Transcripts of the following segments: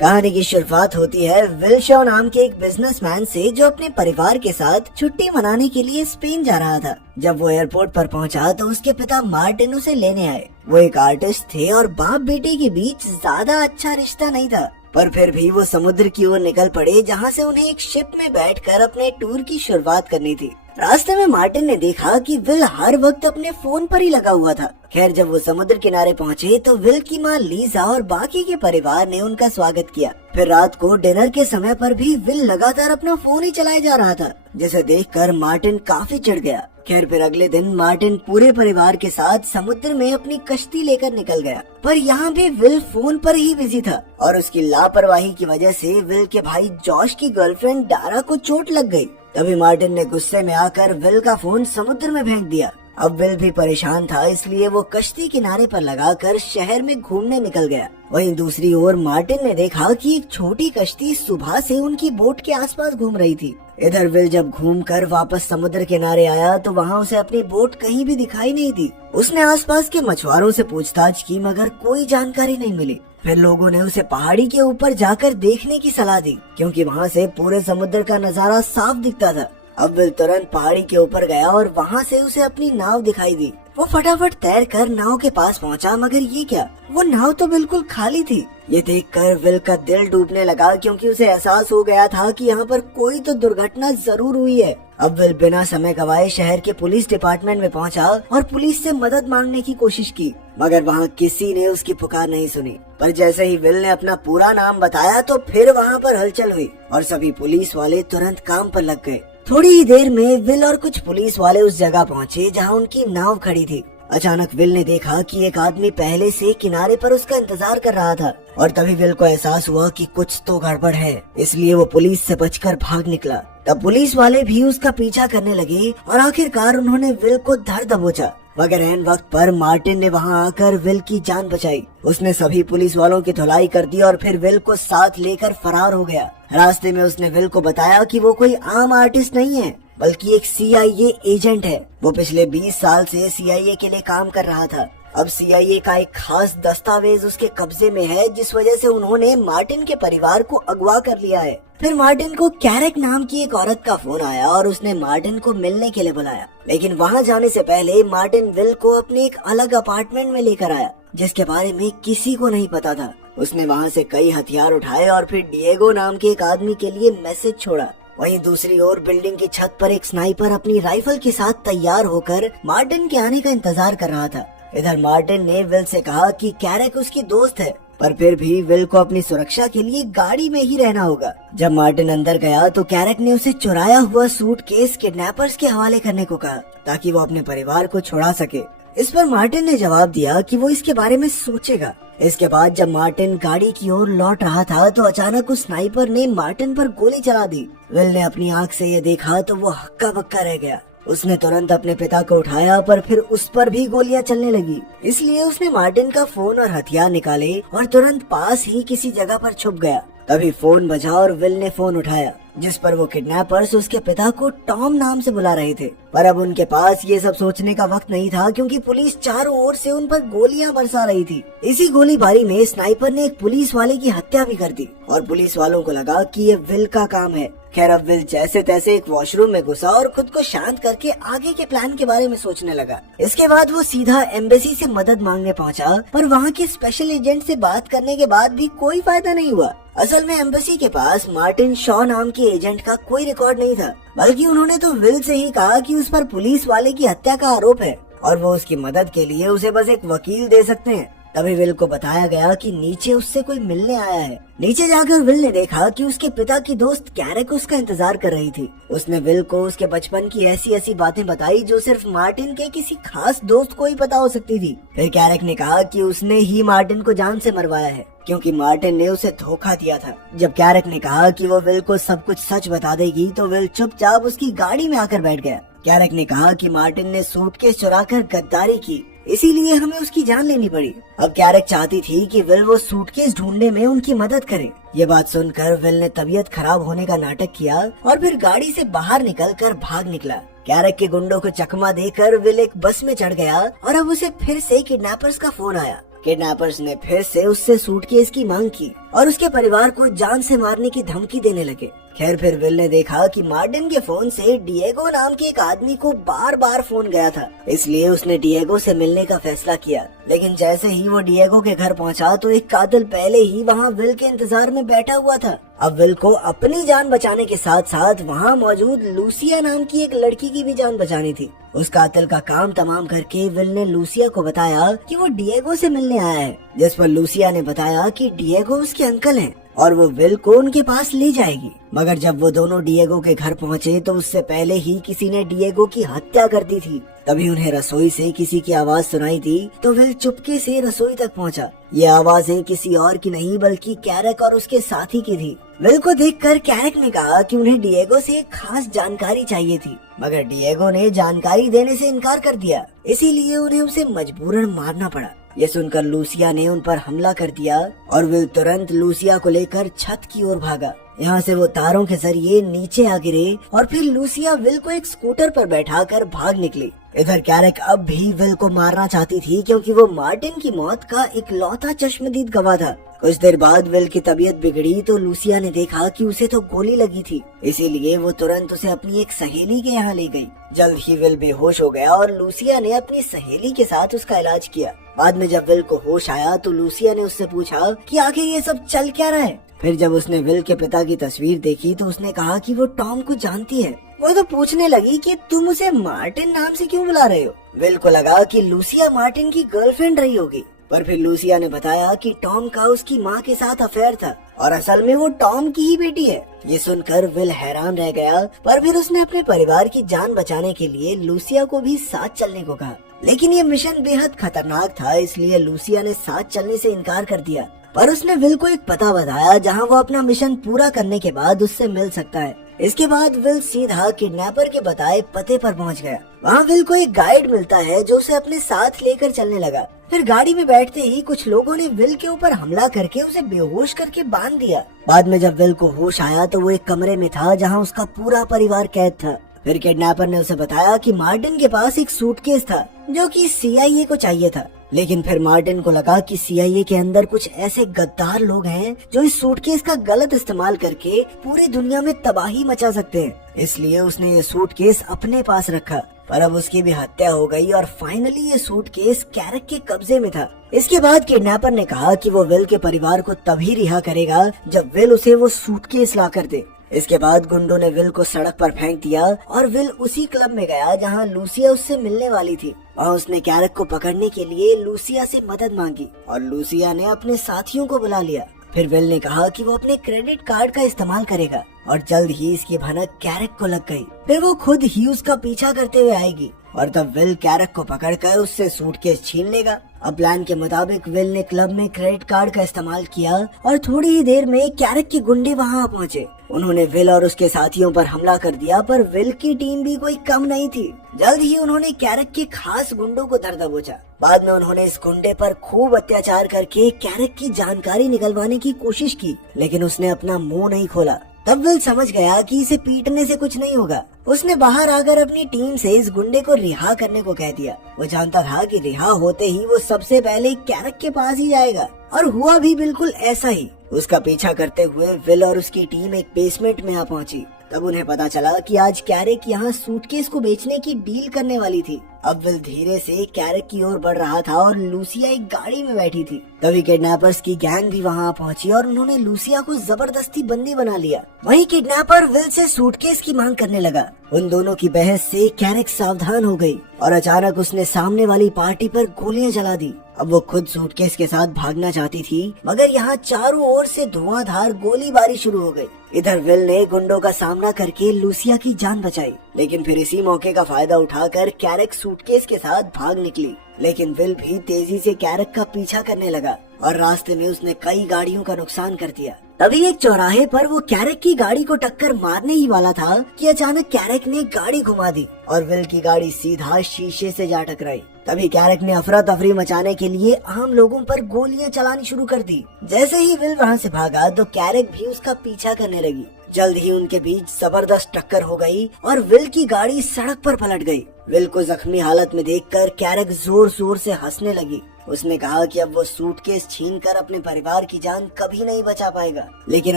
कहानी की शुरुआत होती है विल शॉ नाम के एक बिजनेसमैन से, जो अपने परिवार के साथ छुट्टी मनाने के लिए स्पेन जा रहा था। जब वो एयरपोर्ट पर पहुंचा तो उसके पिता मार्टिन उसे लेने आए। वो एक आर्टिस्ट थे और बाप बेटे के बीच ज्यादा अच्छा रिश्ता नहीं था, पर फिर भी वो समुद्र की ओर निकल पड़े, जहाँ से उन्हें एक शिप में बैठकर अपने टूर की शुरुआत करनी थी। रास्ते में मार्टिन ने देखा कि विल हर वक्त अपने फोन पर ही लगा हुआ था। खैर, जब वो समुद्र किनारे पहुंचे तो विल की माँ लीजा और बाकी के परिवार ने उनका स्वागत किया। फिर रात को डिनर के समय पर भी विल लगातार अपना फोन ही चलाए जा रहा था, जिसे देखकर मार्टिन काफी चिढ़ गया। खैर, फिर अगले दिन मार्टिन पूरे परिवार के साथ समुद्र में अपनी कश्ती लेकर निकल गया, पर यहाँ भी विल फोन पर ही बिजी था और उसकी लापरवाही की वजह से विल के भाई जॉश की गर्लफ्रेंड डारा को चोट लग गई। तभी मार्टिन ने गुस्से में आकर विल का फोन समुद्र में फेंक दिया। अब विल भी परेशान था, इसलिए वो कश्ती किनारे पर लगाकर शहर में घूमने निकल गया। वहीं दूसरी ओर मार्टिन ने देखा कि एक छोटी कश्ती सुबह से उनकी बोट के आसपास घूम रही थी। इधर विल जब घूमकर वापस समुद्र किनारे आया तो वहाँ उसे अपनी बोट कहीं भी दिखाई नहीं दी। उसने आसपास के मछुआरों से पूछताछ की, मगर कोई जानकारी नहीं मिली। फिर लोगों ने उसे पहाड़ी के ऊपर जाकर देखने की सलाह दी, क्योंकि वहाँ से पूरे समुद्र का नजारा साफ दिखता था। अब विल तुरंत पहाड़ी के ऊपर गया और वहाँ से उसे अपनी नाव दिखाई दी। वो फटाफट तैरकर नाव के पास पहुँचा, मगर ये क्या, वो नाव तो बिल्कुल खाली थी। ये देखकर विल का दिल डूबने लगा, क्योंकि उसे एहसास हो गया था कि यहाँ पर कोई तो दुर्घटना जरूर हुई है। अब विल बिना समय गवाए शहर के पुलिस डिपार्टमेंट में पहुंचा और पुलिस से मदद मांगने की कोशिश की, मगर वहाँ किसी ने उसकी पुकार नहीं सुनी। पर जैसे ही विल ने अपना पूरा नाम बताया तो फिर वहाँ पर हलचल हुई और सभी पुलिस वाले तुरंत काम पर लग गए। थोड़ी ही देर में विल और कुछ पुलिस वाले उस जगह पहुँचे जहाँ उनकी नाव खड़ी थी। अचानक विल ने देखा कि एक आदमी पहले से किनारे पर उसका इंतजार कर रहा था और तभी विल को एहसास हुआ कि कुछ तो गड़बड़ है, इसलिए वो पुलिस से बचकर भाग निकला। तब पुलिस वाले भी उसका पीछा करने लगे और आखिरकार उन्होंने विल को धर दबोचा, मगर ऐन वक्त पर मार्टिन ने वहां आकर विल की जान बचाई। उसने सभी पुलिस वालों की धुलाई कर दी और फिर विल को साथ लेकर फरार हो गया। रास्ते में उसने विल को बताया कि वो कोई आम आर्टिस्ट नहीं है, बल्कि एक CIA एजेंट है। वो पिछले 20 साल से CIA के लिए काम कर रहा था। अब CIA का एक खास दस्तावेज उसके कब्जे में है, जिस वजह से उन्होंने मार्टिन के परिवार को अगवा कर लिया है। फिर मार्टिन को कैरेक नाम की एक औरत का फोन आया और उसने मार्टिन को मिलने के लिए बुलाया, लेकिन वहाँ जाने से पहले मार्टिन विल को अपने एक अलग अपार्टमेंट में लेकर आया, जिसके बारे में किसी को नहीं पता था। उसने वहाँ से कई हथियार उठाए और फिर डिएगो नाम के एक आदमी के लिए मैसेज छोड़ा। वहीं दूसरी ओर बिल्डिंग की छत पर एक स्नाइपर अपनी राइफल के साथ तैयार होकर मार्टिन के आने का इंतजार कर रहा था। इधर मार्टिन ने विल से कहा कि कैरेक उसकी दोस्त है, पर फिर भी विल को अपनी सुरक्षा के लिए गाड़ी में ही रहना होगा। जब मार्टिन अंदर गया तो कैरेक ने उसे चुराया हुआ सूटकेस किडनैपर्स के हवाले करने को कहा, ताकि वो अपने परिवार को छुड़ा सके। इस पर मार्टिन ने जवाब दिया कि वो इसके बारे में सोचेगा। इसके बाद जब मार्टिन गाड़ी की ओर लौट रहा था तो अचानक उस स्नाइपर ने मार्टिन पर गोली चला दी। विल ने अपनी आंख से ये देखा तो वो हक्का बक्का रह गया। उसने तुरंत अपने पिता को उठाया, पर फिर उस पर भी गोलियां चलने लगी। इसलिए उसने मार्टिन का फोन और हथियार निकाले और तुरंत पास ही किसी जगह पर छुप गया। तभी फोन बजा और विल ने फोन उठाया, जिस पर वो किडनैपर्स उसके पिता को टॉम नाम से बुला रहे थे। पर अब उनके पास ये सब सोचने का वक्त नहीं था, क्योंकि पुलिस चारों ओर से उन पर गोलियां बरसा रही थी। इसी गोलीबारी में स्नाइपर ने एक पुलिस वाले की हत्या भी कर दी और पुलिस वालों को लगा कि ये विल का काम है। खैर, अब विल जैसे तैसे एक वॉशरूम में घुसा और खुद को शांत करके आगे के प्लान के बारे में सोचने लगा। इसके बाद वो सीधा एम्बेसी से मदद मांगने पहुंचा, पर वहाँ के स्पेशल एजेंट से बात करने के बाद भी कोई फायदा नहीं हुआ। असल में एम्बेसी के पास मार्टिन शॉ नाम के एजेंट का कोई रिकॉर्ड नहीं था, बल्कि उन्होंने तो विल से ही कहा कि उस पर पुलिस वाले की हत्या का आरोप है और वो उसकी मदद के लिए उसे बस एक वकील दे सकते हैं। तभी विल को बताया गया कि नीचे उससे कोई मिलने आया है। नीचे जाकर विल ने देखा कि उसके पिता की दोस्त कैरेक उसका इंतजार कर रही थी। उसने विल को उसके बचपन की ऐसी ऐसी बातें बताई जो सिर्फ मार्टिन के किसी खास दोस्त को ही पता हो सकती थी। फिर कैरेक ने कहा कि उसने ही मार्टिन को जान से मरवाया है, क्योंकि मार्टिन ने उसे धोखा दिया था। जब कैरेक ने कहा कि वो विल को सब कुछ सच बता देगी तो विल चुपचाप उसकी गाड़ी में आकर बैठ गया। कैरेक ने कहा कि मार्टिन ने सूटकेस चुराकर गद्दारी की, इसीलिए हमें उसकी जान लेनी पड़ी। अब कैरेक चाहती थी कि विल वो सूटकेस ढूंढने में उनकी मदद करे। ये बात सुनकर विल ने तबीयत खराब होने का नाटक किया और फिर गाड़ी से बाहर निकलकर भाग निकला। कैरेक के गुंडों को चकमा देकर विल एक बस में चढ़ गया और अब उसे फिर से किडनैपर्स का फोन आया। किडनैपर्स ने फिर से उससे सूटकेस की मांग की और उसके परिवार को जान से मारने की धमकी देने लगे। खैर फिर विल ने देखा कि मार्टिन के फोन से डिएगो नाम के एक आदमी को बार बार फोन गया था, इसलिए उसने डिएगो से मिलने का फैसला किया। लेकिन जैसे ही वो डिएगो के घर पहुंचा तो एक कातिल पहले ही वहां विल के इंतजार में बैठा हुआ था। अब विल को अपनी जान बचाने के साथ साथ वहां मौजूद लूसिया नाम की एक लड़की की भी जान बचानी थी। उस कातिल का काम तमाम करके विल ने लूसिया को बताया कि वो डिएगो से मिलने आया है, जिस पर लूसिया ने बताया कि डिएगो उसके अंकल हैं और वो विल को उनके पास ले जाएगी। मगर जब वो दोनों डिएगो के घर पहुंचे तो उससे पहले ही किसी ने डिएगो की हत्या कर दी थी। तभी उन्हें रसोई से किसी की आवाज सुनाई दी तो विल चुपके से रसोई तक पहुंचा। ये आवाजें किसी और की नहीं बल्कि कैरक और उसके साथी की थी। विल को देखकर कैरक ने कहा कि उन्हें डिएगो से एक खास जानकारी चाहिए थी, मगर डिएगो ने जानकारी देने से इनकार कर दिया, इसीलिए उन्हें उसे मजबूरन मारना पड़ा। ये सुनकर लूसिया ने उन पर हमला कर दिया और विल तुरंत लूसिया को लेकर छत की ओर भागा। यहाँ से वो तारों के जरिए नीचे आ गिरे और फिर लूसिया विल को एक स्कूटर पर बैठाकर भाग निकली। इधर कैरक अब भी विल को मारना चाहती थी क्योंकि वो मार्टिन की मौत का इकलौता चश्मदीद गवाह था। कुछ देर बाद विल की तबीयत बिगड़ी तो लूसिया ने देखा कि उसे तो गोली लगी थी, इसीलिए वो तुरंत उसे अपनी एक सहेली के यहाँ ले गई। जल्द ही विल बेहोश हो गया और लूसिया ने अपनी सहेली के साथ उसका इलाज किया। बाद में जब विल को होश आया तो लूसिया ने उससे पूछा कि आखिर ये सब चल क्या रहा है। फिर जब उसने विल के पिता की तस्वीर देखी तो उसने कहा कि वो टॉम को जानती है। वो तो पूछने लगी कि तुम उसे मार्टिन नाम से क्यों बुला रहे हो। विल को लगा कि लूसिया मार्टिन की गर्लफ्रेंड रही होगी, पर फिर लूसिया ने बताया कि टॉम का उसकी माँ के साथ अफेयर था और असल में वो टॉम की ही बेटी है। ये सुनकर विल हैरान रह गया, पर फिर उसने अपने परिवार की जान बचाने के लिए लूसिया को भी साथ चलने को कहा। लेकिन ये मिशन बेहद खतरनाक था, इसलिए लूसिया ने साथ चलने से इनकार कर दिया। पर उसने विल को एक पता बताया जहाँ वो अपना मिशन पूरा करने के बाद उससे मिल सकता है। इसके बाद विल सीधा किडनैपर के बताए पते पर पहुंच गया। वहाँ विल को एक गाइड मिलता है जो उसे अपने साथ लेकर चलने लगा। फिर गाड़ी में बैठते ही कुछ लोगों ने विल के ऊपर हमला करके उसे बेहोश करके बांध दिया। बाद में जब विल को होश आया तो वो एक कमरे में था जहाँ उसका पूरा परिवार कैद था। फिर किडनैपर ने उसे बताया कि मार्टिन के पास एक सूटकेस था जो कि CIA को चाहिए था। लेकिन फिर मार्टिन को लगा कि CIA के अंदर कुछ ऐसे गद्दार लोग हैं जो इस सूटकेस का गलत इस्तेमाल करके पूरी दुनिया में तबाही मचा सकते हैं, इसलिए उसने ये सूटकेस अपने पास रखा। पर अब उसकी भी हत्या हो गई और फाइनली ये सूटकेस कैरक के कब्जे में था। इसके बाद किडनैपर ने कहा कि वो विल के परिवार को तभी रिहा करेगा जब विल उसे वो सूटकेस ला कर दे। इसके बाद गुंडों ने विल को सड़क पर फेंक दिया और विल उसी क्लब में गया जहां लूसिया उससे मिलने वाली थी। वहाँ उसने कैरक को पकड़ने के लिए लूसिया से मदद मांगी और लूसिया ने अपने साथियों को बुला लिया। फिर विल ने कहा कि वो अपने क्रेडिट कार्ड का इस्तेमाल करेगा और जल्द ही इसकी भनक कैरक को लग गई। फिर वो खुद ही उसका पीछा करते हुए आएगी और तब विल कैरक को पकड़कर उससे सूटकेस छीन लेगा। अब प्लान के मुताबिक विल ने क्लब में क्रेडिट कार्ड का इस्तेमाल किया और थोड़ी ही देर में कैरक के गुंडे वहां पहुंचे। उन्होंने विल और उसके साथियों पर हमला कर दिया, पर विल की टीम भी कोई कम नहीं थी। जल्द ही उन्होंने कैरक के खास गुंडों को धर दबोचा। बाद में उन्होंने इस गुंडे पर खूब अत्याचार करके कैरक की जानकारी निकलवाने की कोशिश की, लेकिन उसने अपना मुंह नहीं खोला। तब विल समझ गया कि इसे पीटने से कुछ नहीं होगा। उसने बाहर आकर अपनी टीम से इस गुंडे को रिहा करने को कह दिया। वो जानता था कि रिहा होते ही वो सबसे पहले कैरक के पास ही जाएगा और हुआ भी बिल्कुल ऐसा ही। उसका पीछा करते हुए विल और उसकी टीम एक बेसमेंट में आ पहुंची। तब उन्हें पता चला कि आज कैरक यहाँ सूटकेस को बेचने की डील करने वाली थी। अब विल धीरे से कैरक की ओर बढ़ रहा था और लूसिया एक गाड़ी में बैठी थी। तभी किडनैपर्स की गैंग भी वहाँ पहुंची और उन्होंने लूसिया को जबरदस्ती बंदी बना लिया। वहीं किडनैपर विल से सूटकेस की मांग करने लगा। उन दोनों की बहस से कैरक सावधान हो गई और अचानक उसने सामने वाली पार्टी पर गोलियां जला दी। अब वो खुद सूटकेस के साथ भागना चाहती थी, मगर यहाँ चारों ओर से धुआंधार गोलीबारी शुरू हो गई। इधर विल ने गुंडों का सामना करके लूसिया की जान बचाई, लेकिन फिर इसी मौके का फायदा उठाकर कैरक सूटकेस के साथ भाग निकली। लेकिन विल भी तेजी से कैरक का पीछा करने लगा और रास्ते में उसने कई गाड़ियों का नुकसान कर दिया। तभी एक चौराहे पर वो कैरक की गाड़ी को टक्कर मारने ही वाला था कि अचानक कैरक ने गाड़ी घुमा दी और विल की गाड़ी सीधा शीशे से जा टकराई। तभी कैरक ने अफरा तफरी मचाने के लिए आम लोगों पर गोलियां चलानी शुरू कर दी। जैसे ही विल वहाँ से भागा तो कैरक भी उसका पीछा करने लगी। जल्द ही उनके बीच जबरदस्त टक्कर हो गई और विल की गाड़ी सड़क पर पलट गई। विल को जख्मी हालत में देखकर कैरक जोर जोर से हंसने लगी। उसने कहा कि अब वो सूटकेस छीनकर अपने परिवार की जान कभी नहीं बचा पाएगा। लेकिन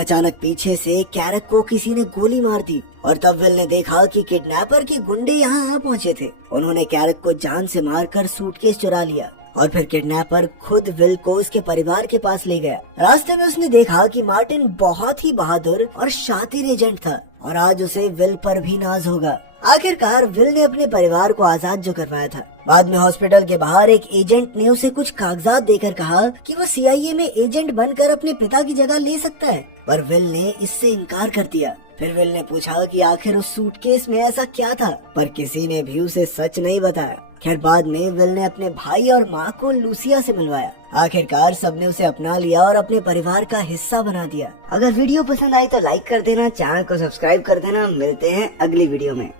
अचानक पीछे से कैरक को किसी ने गोली मार दी और तब विल ने देखा कि किडनैपर के गुंडे यहाँ आ पहुँचे थे। उन्होंने कैरक को जान से मारकर सूटकेस चुरा लिया और फिर किडनैपर खुद विल को उसके परिवार के पास ले गया। रास्ते में उसने देखा कि मार्टिन बहुत ही बहादुर और शातिर एजेंट था और आज उसे विल पर भी नाज होगा। आखिरकार विल ने अपने परिवार को आजाद जो करवाया था। बाद में हॉस्पिटल के बाहर एक एजेंट ने उसे कुछ कागजात देकर कहा कि वो CIA में एजेंट बनकर अपने पिता की जगह ले सकता है, पर विल ने इससे इनकार कर दिया। फिर विल ने पूछा कि आखिर उस सूटकेस में ऐसा क्या था, पर किसी ने भी उसे सच नहीं बताया। खैर बाद में विल ने अपने भाई और माँ को लूसिया से मिलवाया। आखिरकार सबने उसे अपना लिया और अपने परिवार का हिस्सा बना दिया। अगर वीडियो पसंद आई तो लाइक कर देना, चैनल को सब्सक्राइब कर देना। मिलते हैं अगली वीडियो में।